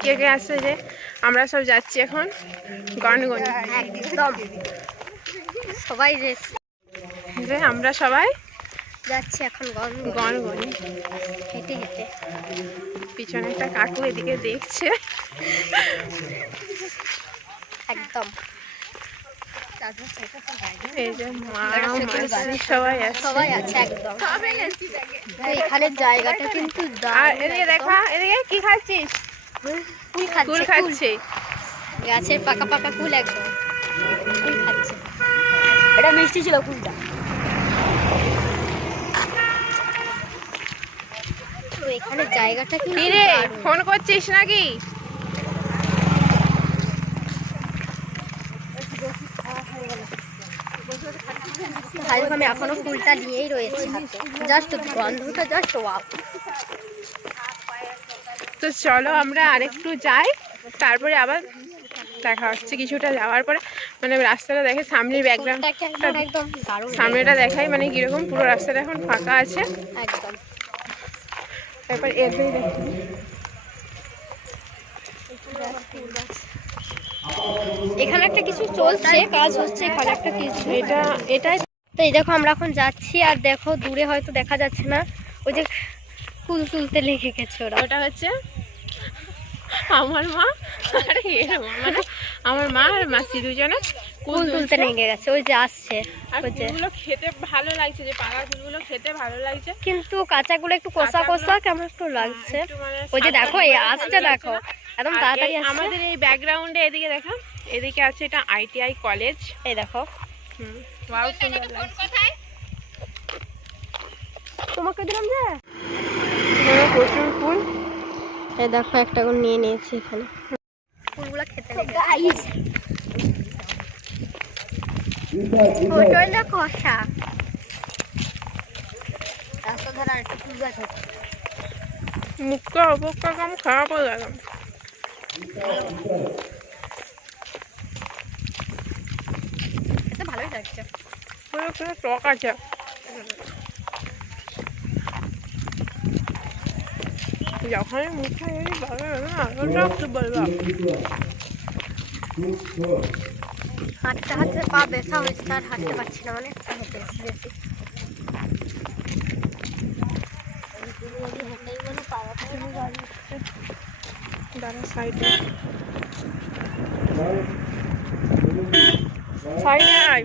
কে কে আসছে যে? আমরা সব যাচ্ছি এখন গনগনি একদম। সবাই যে আমরা সবাই যাচ্ছে এখন গনগনি হেঁটে হেঁটে। পিছনে একটা কাকু এদিকে দেখছে। একদম। এখানের জায়গাটা কিন্তু আর দারুণ এদিকে একদম। দেখা এদিকে কি খাচ্ছিস? কুল কুল খাচ্ছে। গাছের পাকা পাকা কুল একদম। খাচ্ছে। এটা মিষ্টি ছিল কুলটা তো এখানে জায়গাটা কি রে ফোন করছিস নাকি? ভাই আমি এখনও ফুলটা নিয়েই রয়েছে হাতে। জাস্ট গন্ধটা জাস্ট ওয়াও তো চলো আমরা আরেকটু যাই তারপরে আবার দেখা হচ্ছে কিছুটা যাওয়ার পরে। মানে রাস্তাটা দেখে সামনের ব্যাকগ্রাউন্ড সামনেটা দেখাই মানে কীরকম পুরো রাস্তাটা এখন ফাঁকা আছে। একদম। তারপর এখানে একটা কিছু চলছে কাজ হচ্ছে এখানে একটা কিছু। এটা এটাই তো এই দেখো আমরা এখন যাচ্ছি আর দেখো দূরে হয়তো দেখা যাচ্ছে না। ওই যে ফুল তুলতে লেগে গেছে ওরা। ওটা হচ্ছে আমার মা আর মানে আমার মা আর মাসি দুজনে ফুল তুলতে লেগে গেছে ওই যে আসছে। আর ওই যে। ফুলগুলো খেতে ভালো লাগছে যে পাকা ফুলগুলো খেতে ভালো লাগছে। কিন্তু কাঁচাগুলো একটু কষা কষা কেমন একটু লাগছে। মানে ওই যে দেখো এই আসছে দেখো। একদম তাড়াতাড়ি আমাদের এই ব্যাকগ্রাউন্ডে এদিকে দেখো এদিকে আছে এটা আইটিআই কলেজ এই দেখো। হুম ওয়াও সুন্দর লাগছে তোমাকে দিলাম যে? প্রচুর ফুল। এই দেখো একটা করে নিয়ে নিয়েছি এখানে। ফুলগুলো খেতে লেগে কষা। মুখটা অপেক্ষা কম খারাপ হয়ে গেল এটা ভালোই লাগছে পুরো টক আছে। যখনই মুখটা এই ভালো লাগে না ওটা বলব। হাঁটতে হাঁটতে পা ব্যথা হয়েছে আর হাঁটতে পারছি না মানে। বেশি বেশি দাঁড়া সাইডে সাইডে আয়।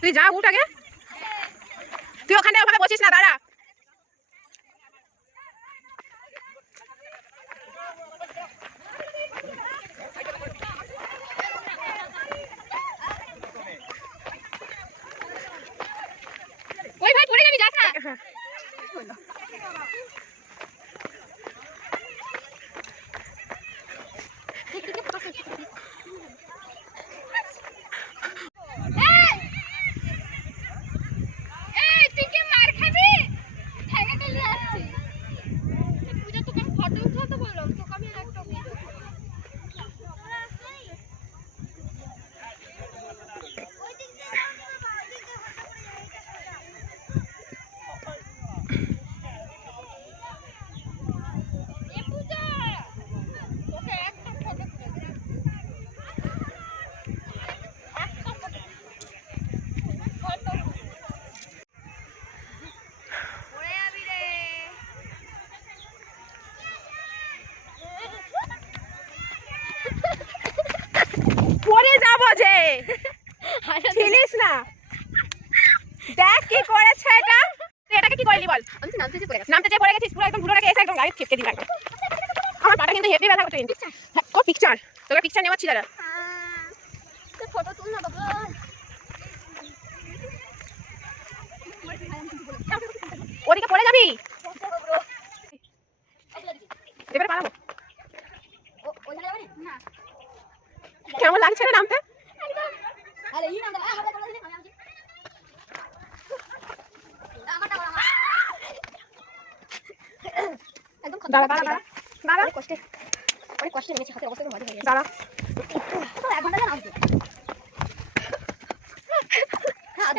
তুই যা উঠ আগে তুই ওখানে ওখানে বসিস না, দাঁড়া। ওই ভাই পড়ে যাবি, যাস না দেখ কি করেছে এটা? তুই এটাকে কি করলি বল? আমি তো নামতে যে পড়ে গেছি নামতে যে পড়ে গেছিস পুরো একদম ঘুরে এসে একদম গায়ে ছিটকে আমার পাটা কিন্তু হেভি ব্যথা করছে। কিন্তু ও পিকচার তোকে পিকচার নেওয়াচ্ছি দাদা। ফটো তুল না বাবা ওদিকে পড়ে যাবি এবারে পালাবো কেমন লাগছে রে নামতে দাঁড়া দাঁড়া দাঁড়া দাঁড়া। কষ্টে অনেক কষ্টে নেমেছে হাতের অবস্থা মাঝে হয়ে দাঁড়া। এক ঘণ্টা হ্যাঁ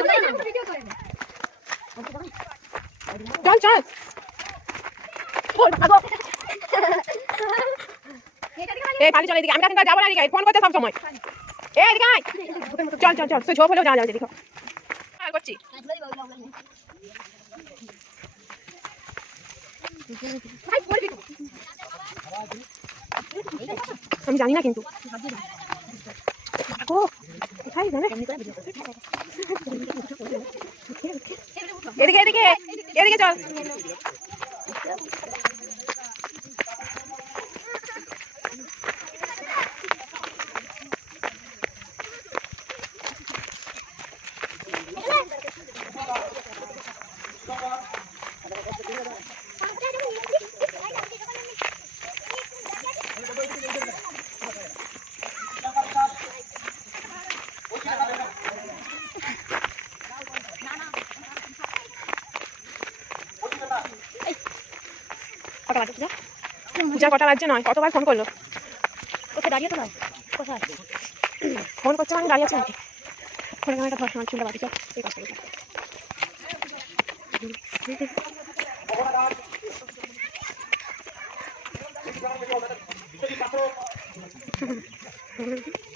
চল চল। ওই ভাগো এ এদিকে আমি এখন যাব না এদিকে ফোন করতে সব সময়। এ এদিকে চল চল চল তুই ঝোপ হলেও যাওয়া যাবে দেখো। করছি। আমি জানি না কিন্তু। এদিকে এদিকে এদিকে চল। কটা বাজে পূজা? পূজা কটা বাজছে নয় কতবার ফোন করল? কোথায় দাঁড়িয়ে তো নয়? কোথায়? ফোন করছে আমি দাঁড়িয়ে আছি নাকি ফোনে ক্যামেরাটা ধর আমার চুলটা বাকি এই কষ্ট করে তুলিস